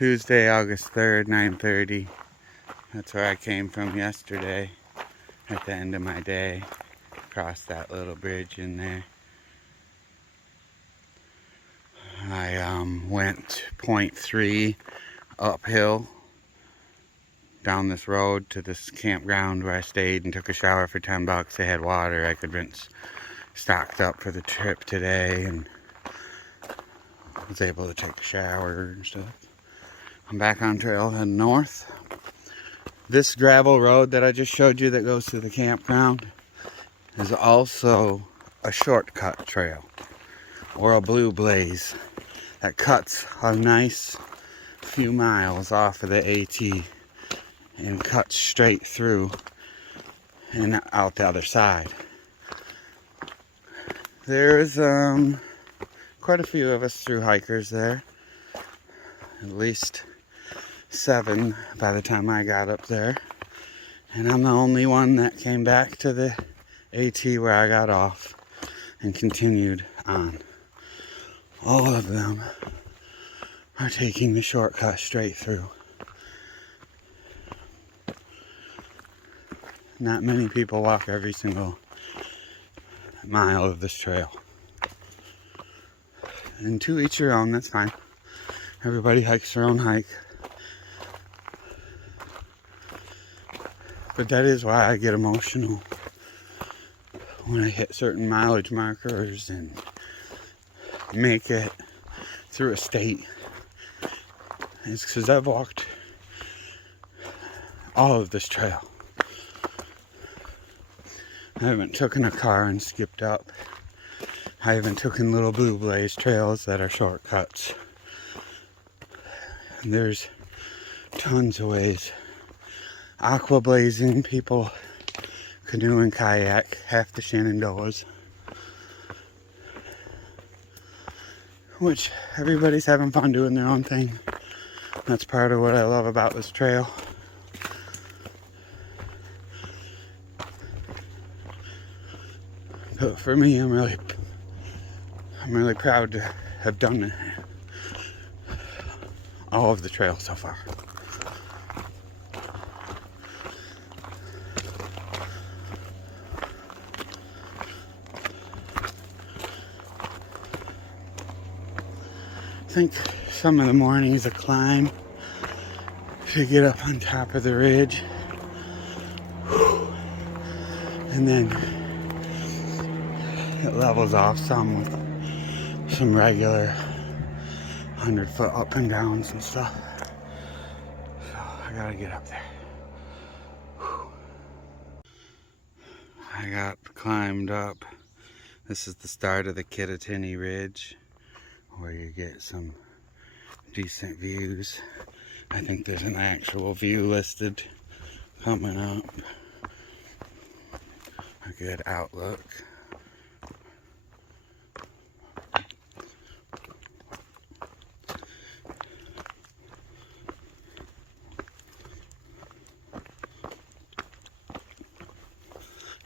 Tuesday, August 3rd, 9:30. That's where I came from yesterday at the end of my day. Crossed that little bridge in there. I went 0.3 uphill down this road to this campground where I stayed and took a shower for $10. They had water I could rinse, stocked up for the trip today, and was able to take a shower and stuff. I'm back on trail heading north. This gravel road that I just showed you that goes to the campground is also a shortcut trail, or a blue blaze, that cuts a nice few miles off of the AT and cuts straight through and out the other side. There's quite a few of us through hikers there, at least 7 by the time I got up there, and I'm the only one that came back to the AT where I got off and continued on. All of them are taking the shortcut straight through. Not many people walk every single mile of this trail. And to each your own, that's fine. Everybody hikes their own hike. But that is why I get emotional when I hit certain mileage markers and make it through a state. It's because I've walked all of this trail. I haven't taken a car and skipped up. I haven't taken little blue blaze trails that are shortcuts. And there's tons of ways. Aqua blazing, people canoe and kayak, half the Shenandoahs. Which everybody's having fun doing their own thing. That's part of what I love about this trail. But for me, I'm really proud to have done all of the trail so far. I think some of the mornings a climb to get up on top of the ridge, and then it levels off some with some regular 100-foot up and downs and stuff. So I gotta get up there. I got climbed up. This is the start of the Kittatinny Ridge, where you get some decent views. I think there's an actual view listed coming up. A good outlook.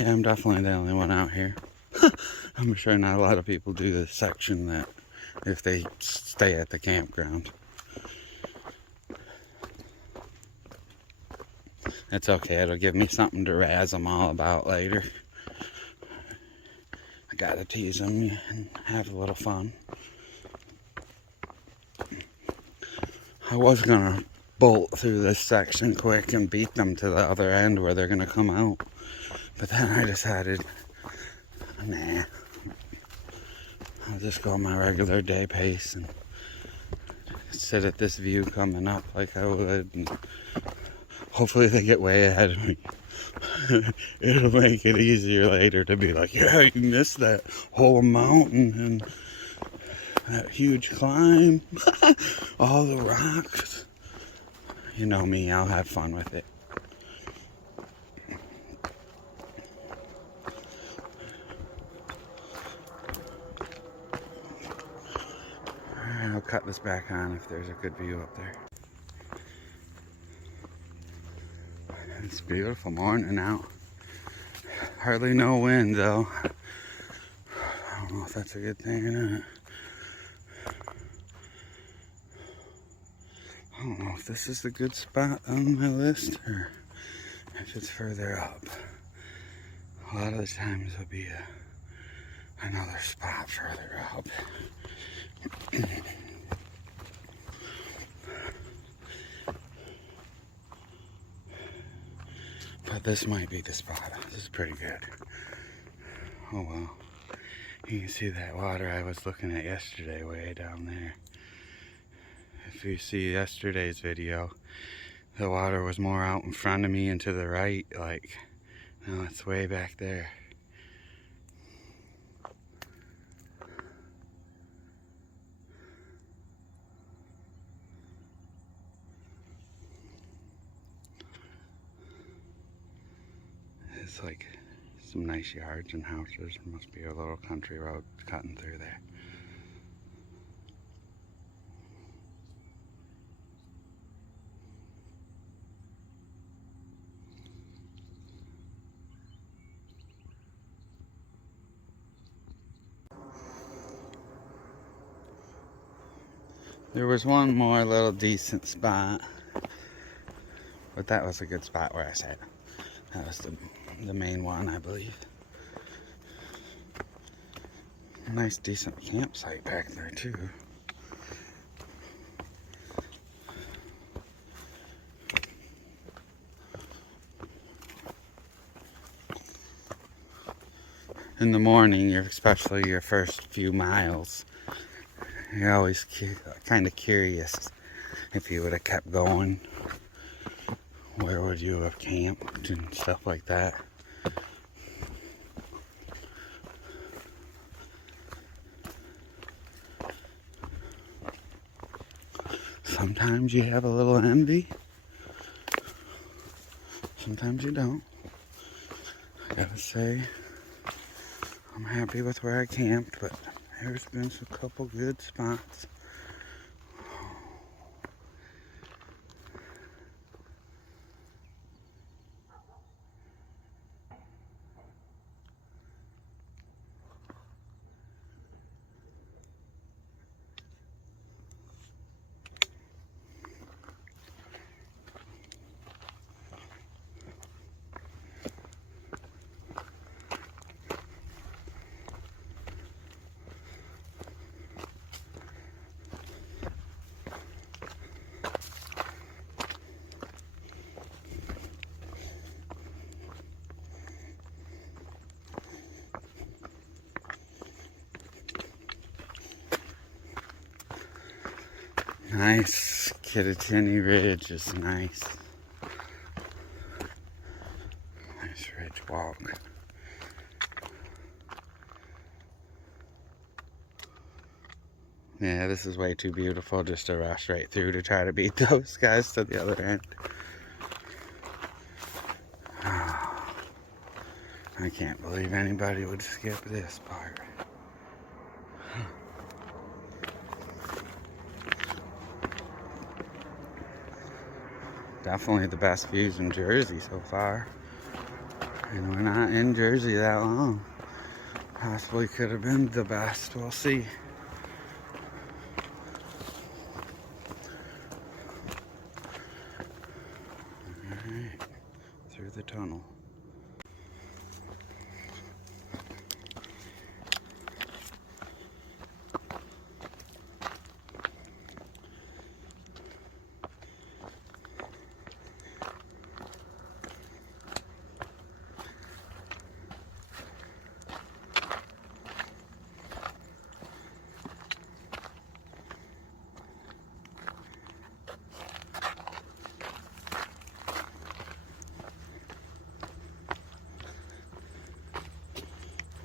Yeah, I'm definitely the only one out here. I'm sure not a lot of people do this section that if they stay at the campground. It's okay, it'll give me something to razz them all about later. I gotta tease them and have a little fun. I was gonna bolt through this section quick and beat them to the other end where they're gonna come out. But then I decided, nah. I'll just go my regular day pace and sit at this view coming up like I would, and hopefully they get way ahead of me. It'll make it easier later to be like, yeah, you missed that whole mountain and that huge climb, all the rocks. You know me, I'll have fun with it. I'll cut this back on if there's a good view up there. It's a beautiful morning out. Hardly no wind though. I don't know if that's a good thing or not. I don't know if this is the good spot on my list or if it's further up. A lot of the times it'll be another spot further up. But this might be the spot. This is pretty good. Oh well. You can see that water I was looking at yesterday way down there. If you see yesterday's video, the water was more out in front of me and to the right, like, now it's way back there. It's like some nice yards and houses. There must be a little country road cutting through there. There was one more little decent spot, but that was a good spot where I sat. That was the main one, I believe. A nice decent campsite back there too. In the morning, especially your first few miles, you're always kind of curious if you would have kept going. Where would you have camped and stuff like that? Sometimes you have a little envy. Sometimes you don't. I gotta say, I'm happy with where I camped, but there's been a couple good spots. Nice. Kittatinny Ridge is nice. Nice ridge walk. Yeah, this is way too beautiful just to rush right through to try to beat those guys to the other end. I can't believe anybody would skip this part. Definitely the best views in Jersey so far. And we're not in Jersey that long. Possibly could have been the best. We'll see. Alright, through the tunnel.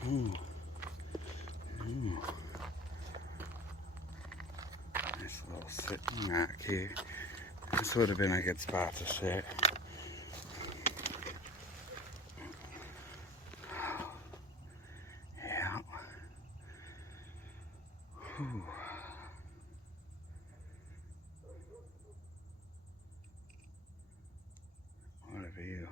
Ooh. Ooh. Nice little sitting rock here. This would have been a good spot to sit. Yeah. Ooh. What a view.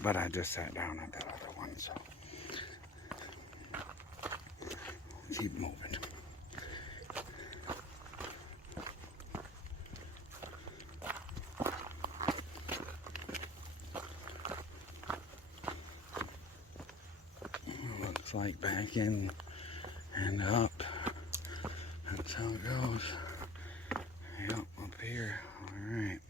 But I just sat down at the other one, so Looks like back in and up. That's how it goes. Yep, up here. Alright.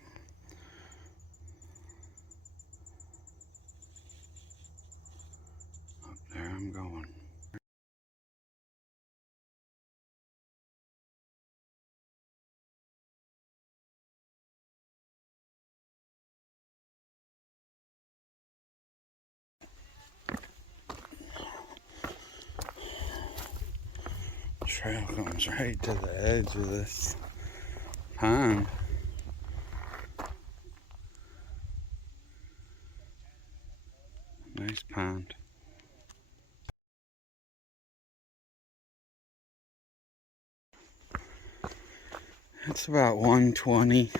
Up there I'm going. Trail comes right to the edge of this pond. Nice pond. It's about 1:20.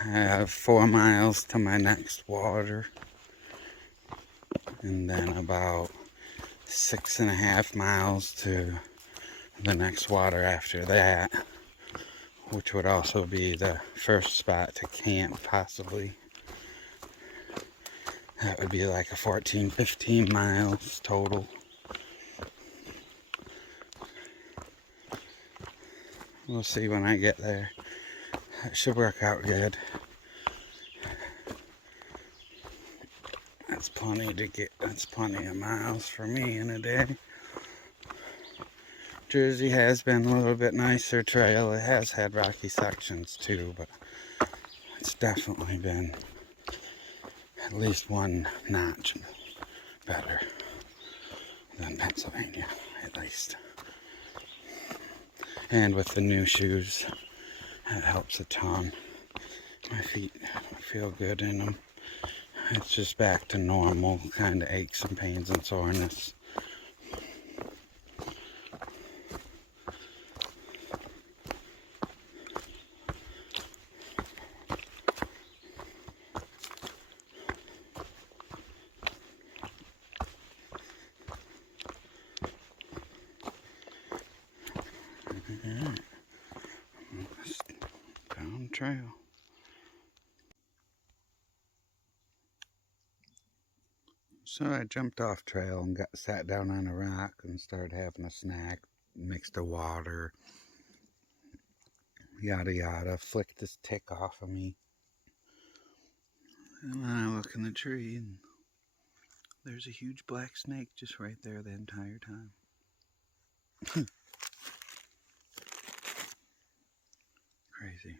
I have 4 miles to my next water, and then about 6.5 miles to the next water after that, which would also be the first spot to camp, possibly. That would be like a 14-15 miles total. We'll see when I get there. That should work out good. That's plenty of miles for me in a day. Jersey has been a little bit nicer trail. It has had rocky sections too, but it's definitely been at least one notch better than Pennsylvania, at least. And with the new shoes, that helps a ton. My feet feel good in them. It's just back to normal, kind of aches and pains and soreness. Alright, down trail. So I jumped off trail and sat down on a rock and started having a snack, mixed the water, yada yada, flicked this tick off of me. And then I look in the tree and there's a huge black snake just right there the entire time. Crazy.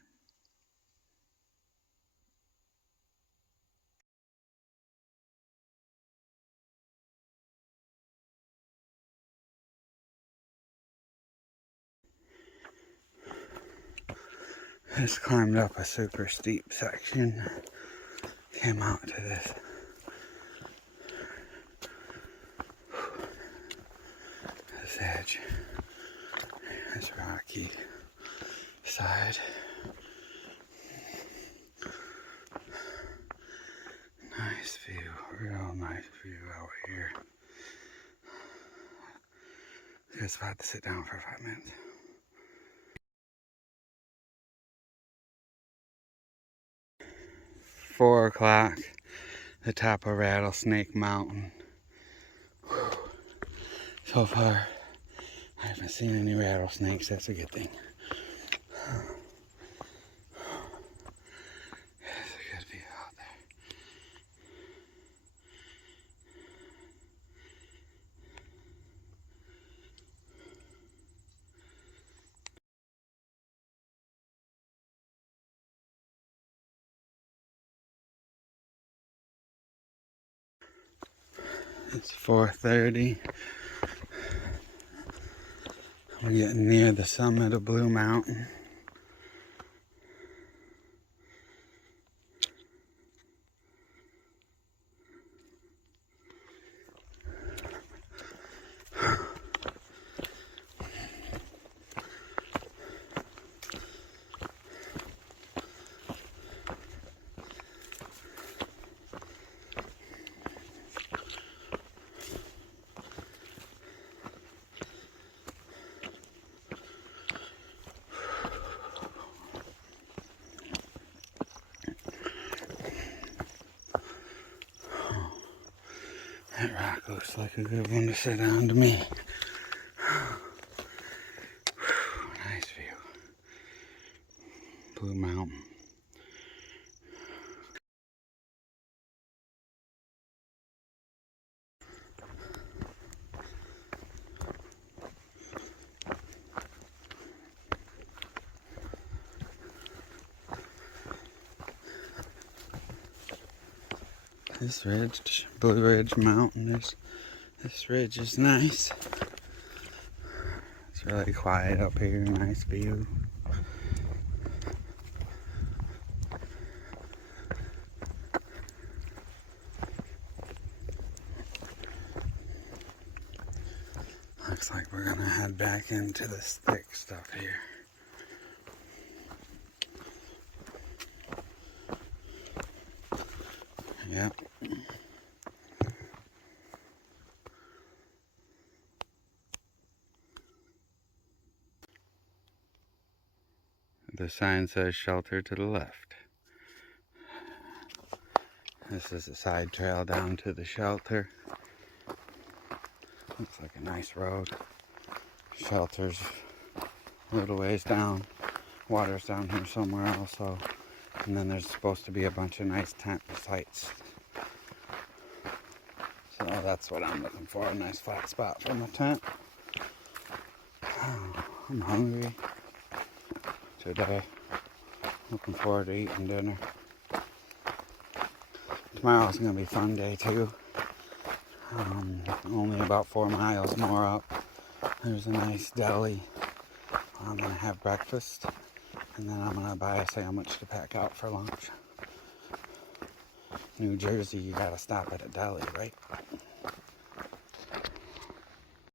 Just climbed up a super steep section, came out to this edge, this rocky side. Nice view, real nice view out here. Just about to sit down for 5 minutes. Four o'clock, the top of Rattlesnake Mountain. Whew. So far, I haven't seen any rattlesnakes. That's a good thing. It's a good view out there. It's 4:30. We're getting near the summit of Blue Mountain. That rock looks like a good one to sit down to me. Nice view. Blue Mountain. This ridge, Blue Ridge Mountain, this ridge is nice. It's really quiet up here, nice view. Looks like we're gonna head back into this thick stuff here. Yep. The sign says shelter to the left. This is a side trail down to the shelter. Looks like a nice road. Shelter's a little ways down. Water's down here somewhere also. And then there's supposed to be a bunch of nice tent sites. So that's what I'm looking for, a nice flat spot for my tent. I'm hungry today. Looking forward to eating dinner. Tomorrow's gonna be a fun day too. Only about 4 miles more up. There's a nice deli. I'm gonna have breakfast, and then I'm gonna buy a sandwich to pack out for lunch. New Jersey, you gotta stop at a deli, right?